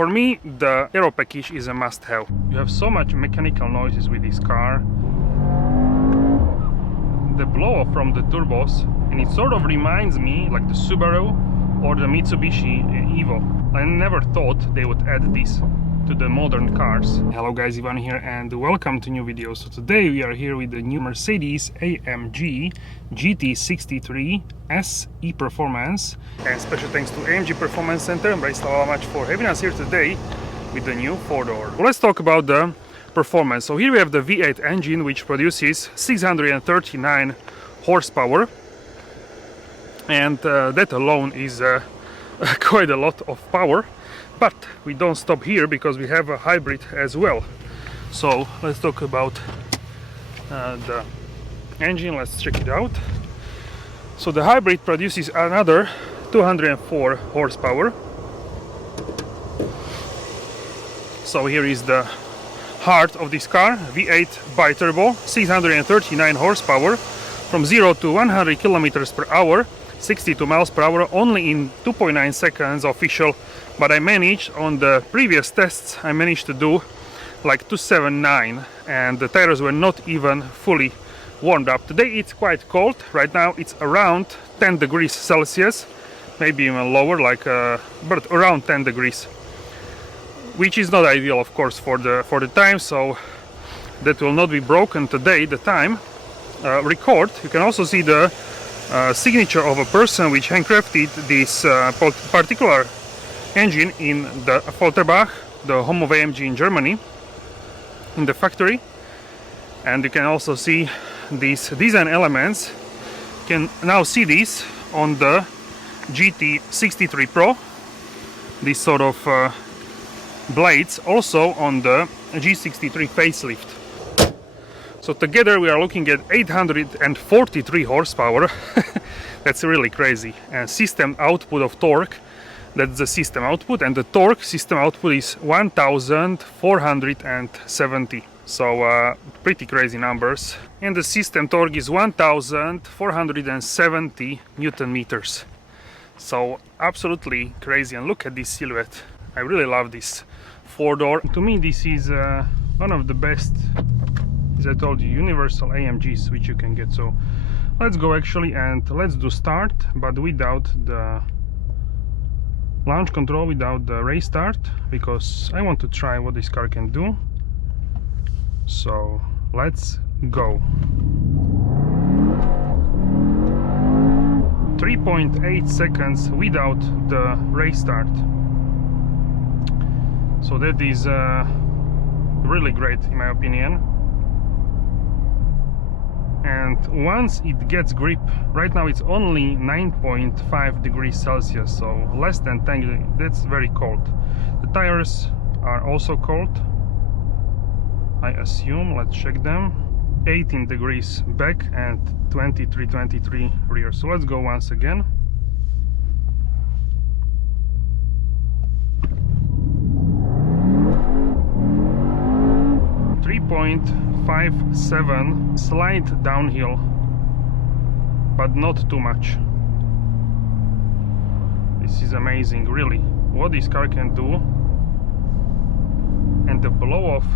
For me, the aero package is a must-have. You have so much mechanical noises with this car. The blow-off from the turbos, and it sort of reminds me like the Subaru or the Mitsubishi Evo. I never thought they would add this to the modern cars. Hello guys, Ivan here and welcome to new video. So today we are here with the new Mercedes AMG GT 63 SE Performance, and special thanks to AMG Performance Center in Bratislava-Lamac for having us here today with the new 4-door. Let's talk about the performance. So here we have the V8 engine, which produces 639 horsepower, and that alone is quite a lot of power. But we don't stop here because we have a hybrid as well. So let's talk about the engine. Let's check it out. So the hybrid produces another 204 horsepower. So here is the heart of this car, V8 bi-turbo, 639 horsepower, from 0 to 100 kilometers per hour, 62 miles per hour, only in 2.9 seconds official. But I managed, on the previous tests, I managed to do like 279, and the tires were not even fully warmed up. Today it's quite cold. Right now it's around 10 degrees Celsius, maybe even lower, like but around 10 degrees, which is not ideal, of course, for the time. So that will not be broken today. The time record. You can also see the signature of a person which handcrafted this particular engine in the AFFALTERBACH, the home of AMG in Germany, in the factory. And you can also see these design elements. You can now see these on the GT 63 Pro, these sort of blades, also on the G63 facelift. So together we are looking at 843 horsepower. That's really crazy. And system output of torque, that's the system output, and the torque system output is 1470. So pretty crazy numbers. And the system torque is 1470 Newton meters. So absolutely crazy. And look at this silhouette. I really love this 4-door. To me this is one of the best, as I told you, universal AMGs which you can get. So let's go actually, and let's do start, but without the launch control, without the race start, because I want to try what this car can do. So let's go. 3.8 seconds without the race start. So that is really great in my opinion. And once it gets grip, right now it's only 9.5 degrees Celsius, so less than 10 degrees. That's very cold. The tires are also cold, I assume. Let's check them. 18 degrees back and 23 rear. So let's go once again. .57, slight downhill, but not too much. This is amazing, really, what this car can do. And the blow off,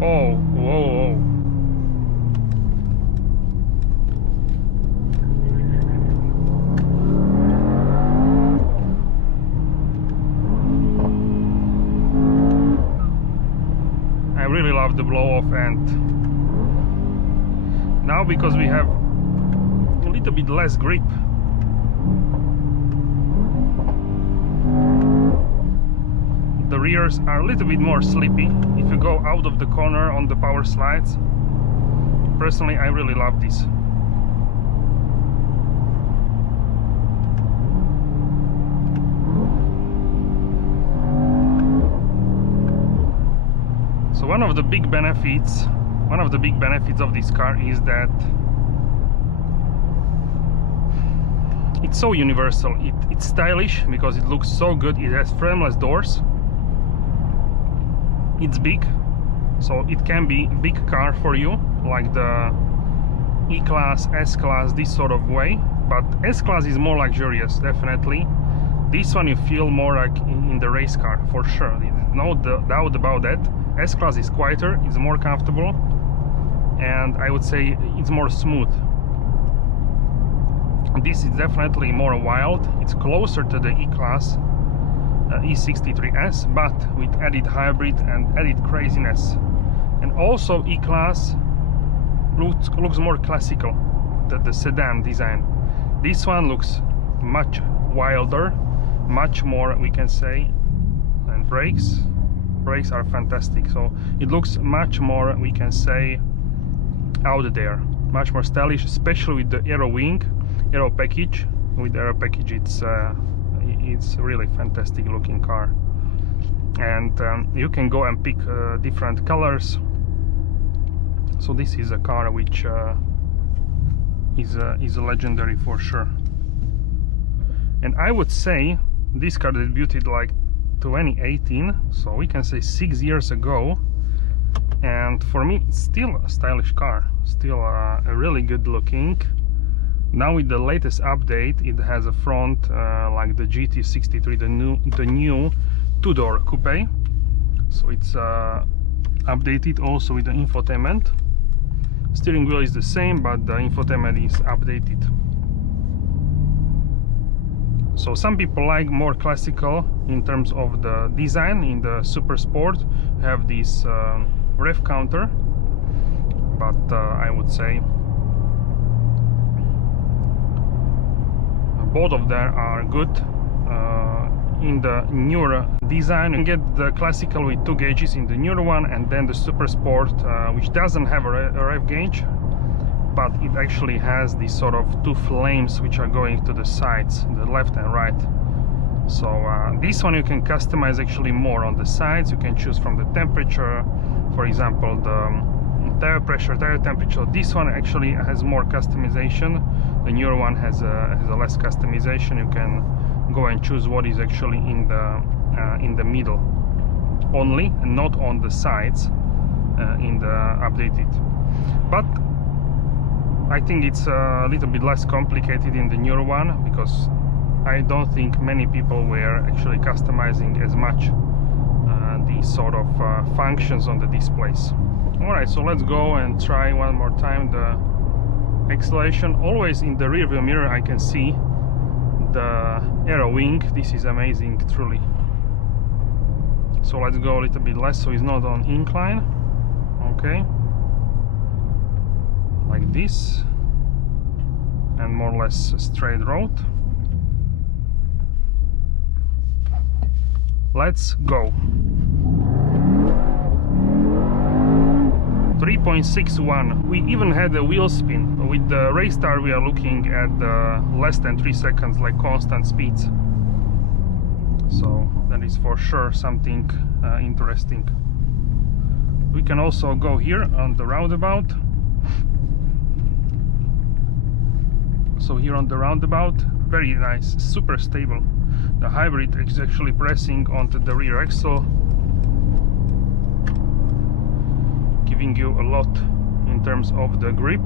oh, whoa. I really love the blow off. And now, because we have a little bit less grip, the rears are a little bit more slippy if you go out of the corner on the power slides. Personally, I really love this. So one of the big benefits of this car is that it's so universal. It's stylish because it looks so good. It has frameless doors. It's big, so it can be a big car for you, like the E-Class, S-Class, this sort of way, but S-Class is more luxurious, definitely. This one you feel more like in the race car, for sure. There's no doubt about that. S-Class is quieter, it's more comfortable, and I would say it's more smooth. This is definitely more wild. It's closer to the E-Class E63S, but with added hybrid and added craziness. And also E-Class looks more classical, the sedan design. This one looks much wilder, much more, we can say. And brakes are fantastic, so it looks much more, we can say, out there, much more stylish, especially with the aero wing, aero package. With the aero package, it's really fantastic looking car. And you can go and pick different colors. So this is a car which is a legendary for sure. And I would say this car debuted like 2018, so we can say 6 years ago. And for me, it's still a stylish car, still a really good looking. Now with the latest update, it has a front like the GT63, the new two-door coupe. So it's updated also with the infotainment. Steering wheel is the same, but the infotainment is updated. So some people like more classical in terms of the design. In the Super Sport have this rev counter, but I would say both of them are good. In the newer design, you get the classical with 2 gauges in the newer one, and then the Super Sport, which doesn't have a rev gauge, but it actually has these sort of 2 flames which are going to the sides, the left and right. So this one you can customize actually more on the sides. You can choose from the temperature, for example, the tire pressure, tire temperature. This one actually has more customization. The newer one has a less customization. You can go and choose what is actually in the middle only, and not on the sides in the updated. But I think it's a little bit less complicated in the newer one, because I don't think many people were actually customizing as much these sort of functions on the displays. Alright, so let's go and try one more time the acceleration. Always in the rear view mirror I can see the aero wing. This is amazing, truly. So let's go a little bit less, so it's not on incline. Okay, like this, and more or less a straight road. Let's go. 3.61. We even had a wheel spin. With the race star we are looking at less than 3 seconds, like constant speeds. So that is for sure something interesting. We can also go here on the roundabout. So here on the roundabout, very nice, super stable. The hybrid is actually pressing onto the rear axle, giving you a lot in terms of the grip.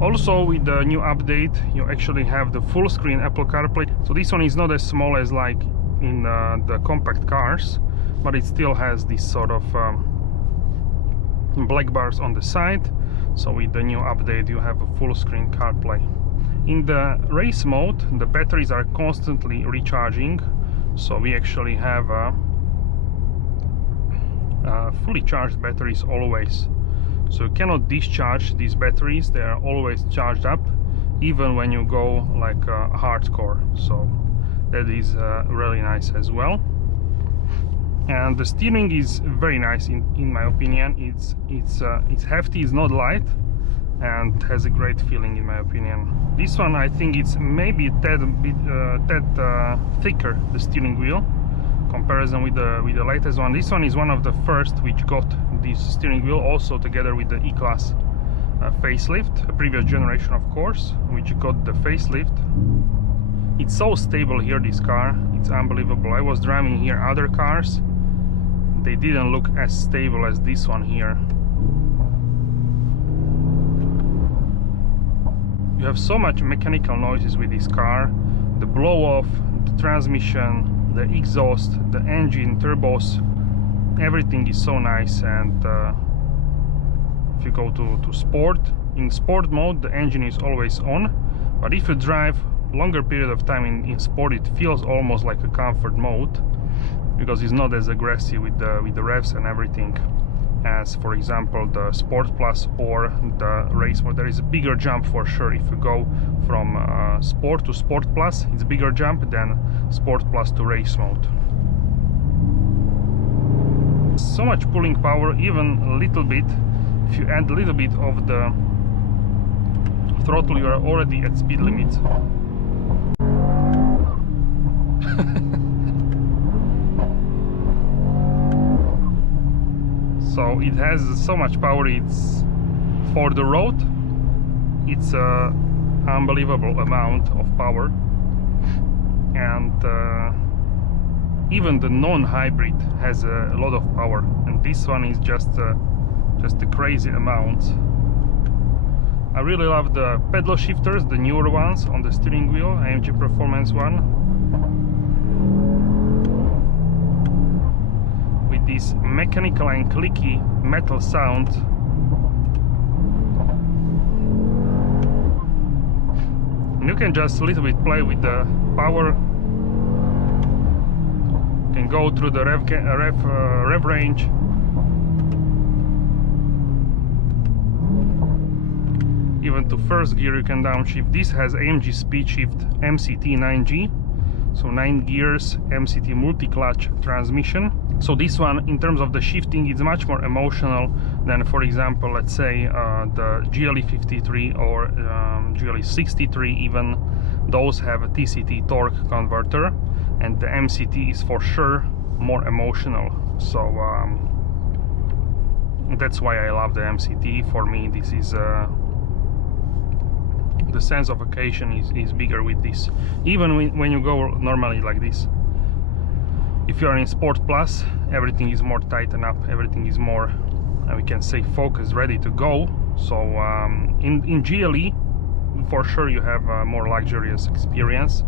Also with the new update you actually have the full screen Apple CarPlay. So this one is not as small as like in the compact cars, but it still has this sort of black bars on the side. So with the new update you have a full screen CarPlay. In the race mode the batteries are constantly recharging, so we actually have fully charged batteries always. So you cannot discharge these batteries, they are always charged up, even when you go like hardcore. So that is really nice as well. And the steering is very nice in my opinion. It's hefty, it's not light, and has a great feeling in my opinion. This one I think it's maybe a tad thicker, the steering wheel, comparison with the latest one. This one is one of the first which got this steering wheel, also together with the E-Class facelift, a previous generation of course, which got the facelift. It's so stable here, this car, it's unbelievable. I was driving here other cars, they didn't look as stable as this one here. You have so much mechanical noises with this car. The blow off, the transmission, the exhaust, the engine, turbos, everything is so nice. And if you go to sport, in sport mode the engine is always on, but if you drive longer period of time in sport, it feels almost like a comfort mode, because it's not as aggressive with the revs and everything as, for example, the Sport Plus or the race mode. There is a bigger jump for sure. If you go from Sport to Sport Plus, it's a bigger jump than Sport Plus to race mode. So much pulling power, even a little bit. If you add a little bit of the throttle, you are already at speed limit. So it has so much power. It's for the road, it's an unbelievable amount of power. And even the non-hybrid has a lot of power, and this one is just a crazy amount. I really love the pedal shifters, the newer ones on the steering wheel, AMG Performance one, with this mechanical and clicky metal sound. And you can just a little bit play with the power. You can go through the rev range. Even to first gear you can downshift. This has AMG Speed Shift MCT 9G, so 9 gears, MCT multi-clutch transmission. So this one, in terms of the shifting, is much more emotional than, for example, let's say the GLE 53 or GLE 63 even. Those have a TCT torque converter, and the MCT is for sure more emotional. So that's why I love the MCT. For me, this is the sense of occasion is bigger with this, even when you go normally like this. If you are in Sport Plus, everything is more tightened up, everything is more, we can say, focused, ready to go. So in GLE, for sure you have a more luxurious experience.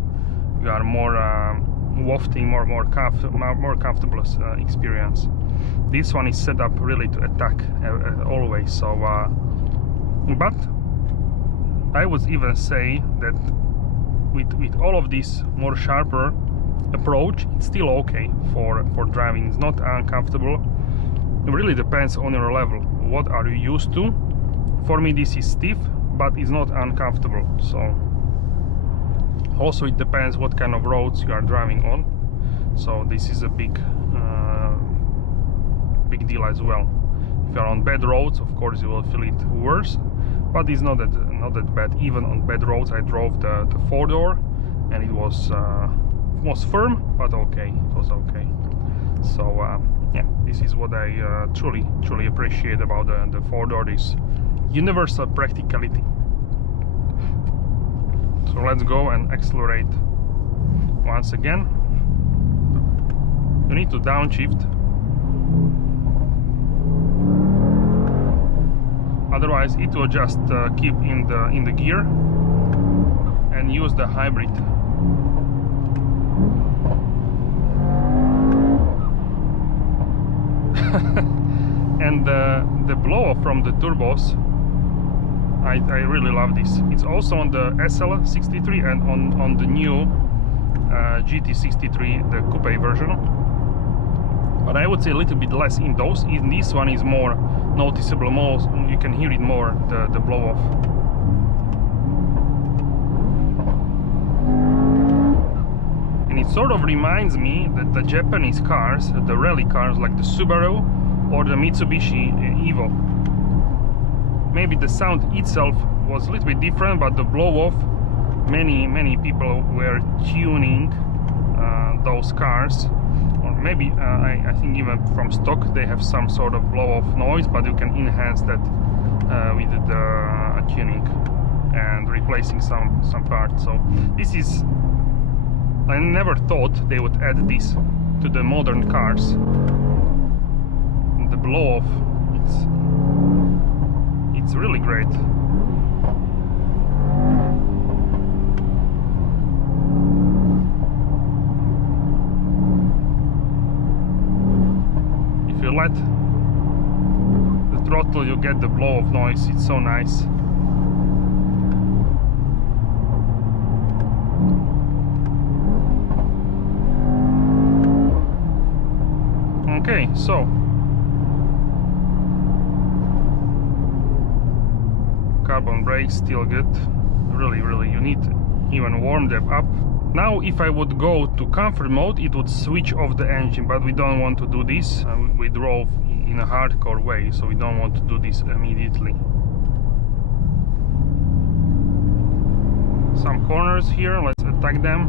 You are more wafting, more comfortable experience. This one is set up really to attack always. So, but I would even say that with all of this more sharper approach, it's still okay for driving. It's not uncomfortable. It really depends on your level. What are you used to? For me, this is stiff, but it's not uncomfortable. So also it depends what kind of roads you are driving on. So this is a big deal as well. If you are on bad roads, of course you will feel it worse, but it's not that bad. Even on bad roads, I drove the 4-door, and it was firm, but okay, it was okay. So yeah, this is what I truly appreciate about the 4-door, this universal practicality. So let's go and accelerate once again. You need to downshift, otherwise it will just keep in the gear and use the hybrid. And the blow off from the turbos, I really love this. It's also on the SL63 and on the new GT63, the coupe version, but I would say a little bit less in those. In this one is more noticeable, more, you can hear it more, the blow off. And it sort of reminds me that the Japanese cars, the rally cars like the Subaru or the Mitsubishi Evo, maybe the sound itself was a little bit different, but the blow off, many people were tuning those cars, or maybe I think even from stock they have some sort of blow off noise, but you can enhance that with the tuning and replacing some parts. So this is, I never thought they would add this to the modern cars. The blow off, it's really great. flat the throttle, you get the blow of noise. It's so nice. Okay, so carbon brakes still good. Really, you need to even warm them up. Now if I would go to comfort mode, it would switch off the engine, but we don't want to do this. We drove in a hardcore way, so we don't want to do this immediately. Some corners here, let's attack them.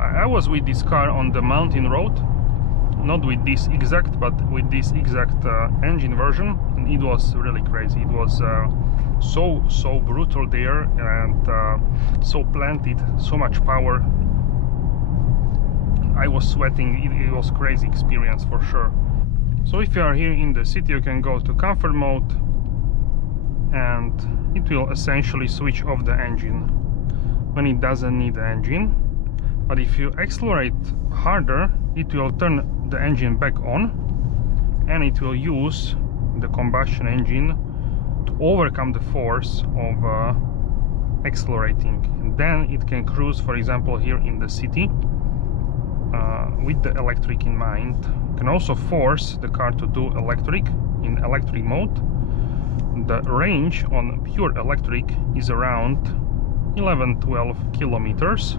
I was with this car on the mountain road, not with this exact, but with this exact engine version, and it was really crazy. It was so brutal there, and so planted, so much power. I was sweating. It was crazy experience for sure. So if you are here in the city, you can go to comfort mode and it will essentially switch off the engine when it doesn't need the engine. But if you accelerate harder, it will turn the engine back on and it will use the combustion engine to overcome the force of accelerating, and then it can cruise, for example, here in the city with the electric in mind. You can also force the car to do electric in electric mode. The range on pure electric is around 11-12 kilometers.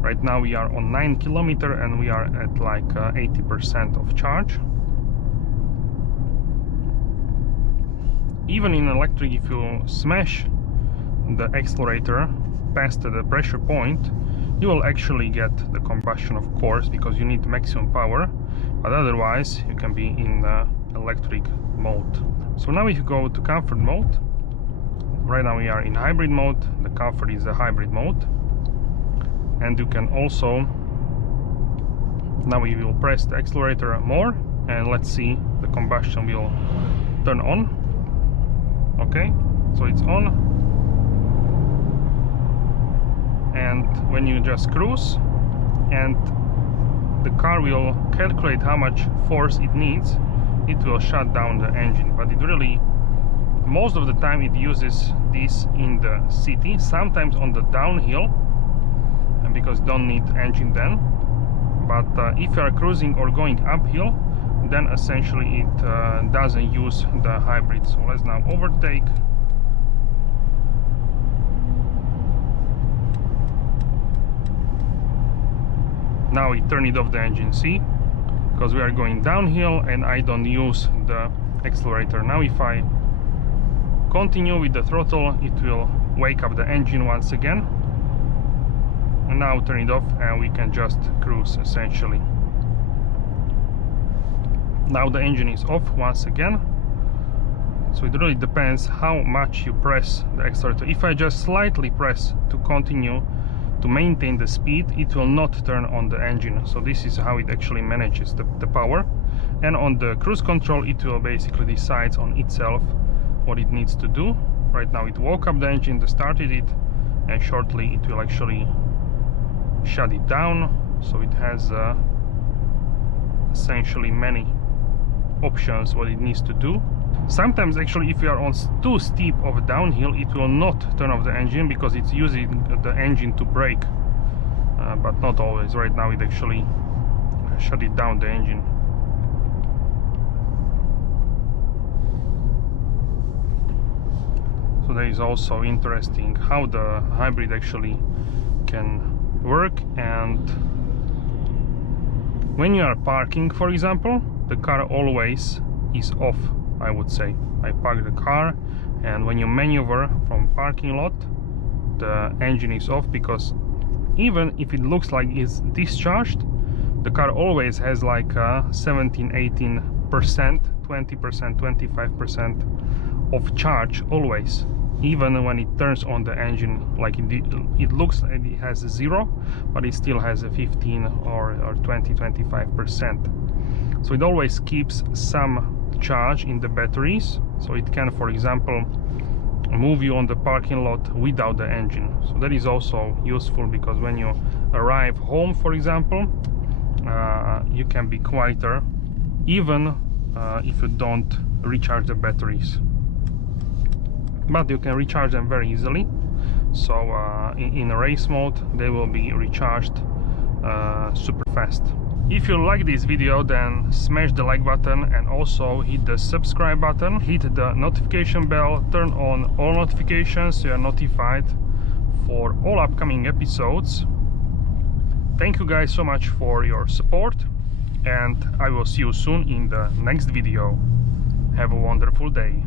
Right now we are on 9 kilometers and we are at like 80% of charge. Even in electric, if you smash the accelerator past the pressure point, you will actually get the combustion, of course, because you need maximum power, but otherwise you can be in electric mode. So now if you go to comfort mode, right now we are in hybrid mode. The comfort is the hybrid mode, and you can also, now we will press the accelerator more and let's see, the combustion will turn on. Okay, so it's on, and when you just cruise and the car will calculate how much force it needs, it will shut down the engine. But it really, most of the time it uses this in the city, sometimes on the downhill, and because you don't need engine then. But if you are cruising or going uphill, then essentially it doesn't use the hybrid. So let's now overtake. Now we turn it off the engine, see? Because we are going downhill and I don't use the accelerator. Now if I continue with the throttle, it will wake up the engine once again. And now turn it off and we can just cruise essentially. Now the engine is off once again. So it really depends how much you press the accelerator. If I just slightly press to continue to maintain the speed, it will not turn on the engine. So this is how it actually manages the power. And on the cruise control, it will basically decide on itself what it needs to do. Right now it woke up the engine, started it, and shortly it will actually shut it down. So it has essentially many options what it needs to do. Sometimes actually if you are on too steep of a downhill, it will not turn off the engine because it's using the engine to brake, but not always. Right now it actually shut it down, the engine. So that is also interesting how the hybrid actually can work. And when you are parking, for example, the car always is off, I would say. I park the car, and when you maneuver from parking lot, the engine is off, because even if it looks like it's discharged, the car always has like 17-18%, 20%, 25% of charge always. Even when it turns on the engine, like it looks like it has 0, but it still has a 15 or 20-25%. So it always keeps some charge in the batteries, so it can, for example, move you on the parking lot without the engine. So that is also useful, because when you arrive home, for example, you can be quieter even if you don't recharge the batteries. But you can recharge them very easily. So in race mode they will be recharged super fast. If you like this video, then smash the like button and also hit the subscribe button, hit the notification bell, turn on all notifications so you are notified for all upcoming episodes. Thank you guys so much for your support, and I will see you soon in the next video. Have a wonderful day.